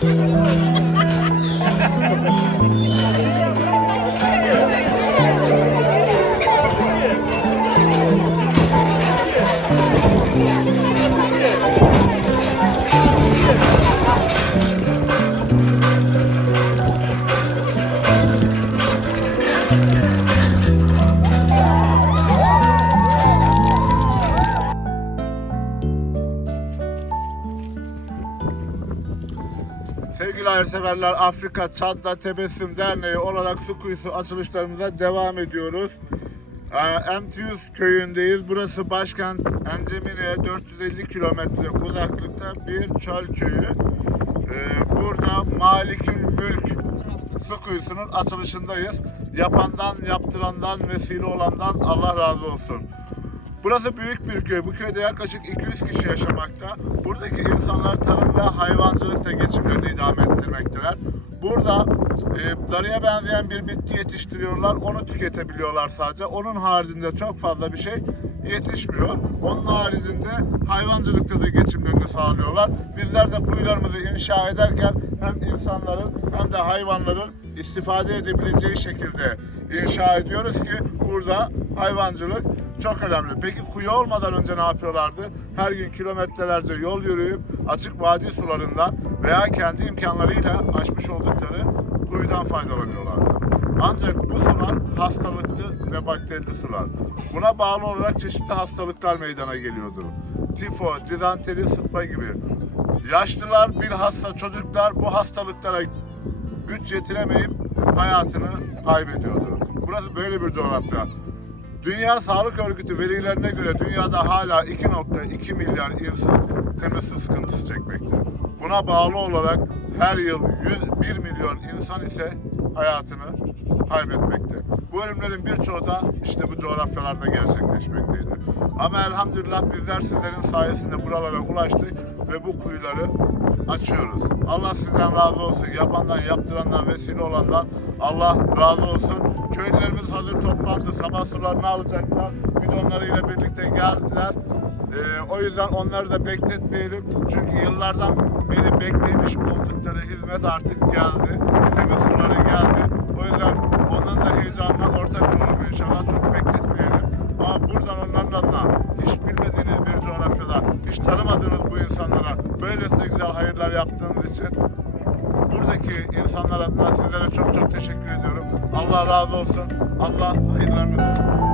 Yeah. Sevgili hayırseverler Afrika Çadda Tebessüm Derneği olarak su kuyusu açılışlarımıza devam ediyoruz. Ee, M200 köyündeyiz. Burası başkent Encemine'ye 450 kilometre uzaklıkta bir çöl köyü. Ee, burada Malikül Mülk su kuyusunun açılışındayız. Yapandan, yaptırandan, vesile olandan Allah razı olsun. Burası büyük bir köy. Bu köyde yaklaşık 200 kişi yaşamakta. Buradaki insanlar tarım ve hayvancılıkla geçimlerini idame ettirmekteler. Burada e, darıya benzeyen bir bitki yetiştiriyorlar. Onu tüketebiliyorlar sadece. Onun haricinde çok fazla bir şey yetişmiyor. Onun haricinde hayvancılıkta da geçimlerini sağlıyorlar. Bizler de kuyularımızı inşa ederken hem insanların hem de hayvanların istifade edebileceği şekilde inşa ediyoruz ki burada hayvancılık çok önemli. Peki kuyu olmadan önce ne yapıyorlardı? Her gün kilometrelerce yol yürüyüp açık vadi sularından veya kendi imkanlarıyla açmış oldukları kuyudan faydalanıyorlardı. Ancak bu sular hastalıklı ve bakterili sular. Buna bağlı olarak çeşitli hastalıklar meydana geliyordu. Tifo, dizanteri, sıtma gibi. Yaşlılar, bilhassa çocuklar bu hastalıklara güç yetiremeyip hayatını kaybediyordu. Burası böyle bir coğrafya. Dünya Sağlık Örgütü verilerine göre dünyada hala 2.2 milyar insan su sıkıntısı çekmekte. Buna bağlı olarak her yıl 101 milyon insan ise hayatını kaybetmekte. Bu ölümlerin birçoğu da işte bu coğrafyalarda gerçekleşmekteydi. Ama elhamdülillah bizler sizlerin sayesinde buralara ulaştık ve bu kuyuları açıyoruz. Allah sizden razı olsun. Yapandan, yaptırandan, vesile olandan Allah razı olsun. Köylülerimiz hazır toplandı. Sabah sularını alacaklar. Bidonlarıyla birlikte geldiler. Ee, o yüzden onları da bekletmeyelim. Çünkü yıllardan beri beklemiş oldukları hizmet artık geldi. Temiz suları geldi. O yüzden onların da heyecanına ortak olalım inşallah. Çok bekletmeyelim. Ama buradan onların adına hiç bilmediğiniz bir coğrafyada, hiç tanımadığınız bu insanlara böylesine güzel hayırlar yaptığınız için buradaki insanlar adına sizlere çok çok teşekkür ediyorum. Allah razı olsun. Allah hayırlarınızı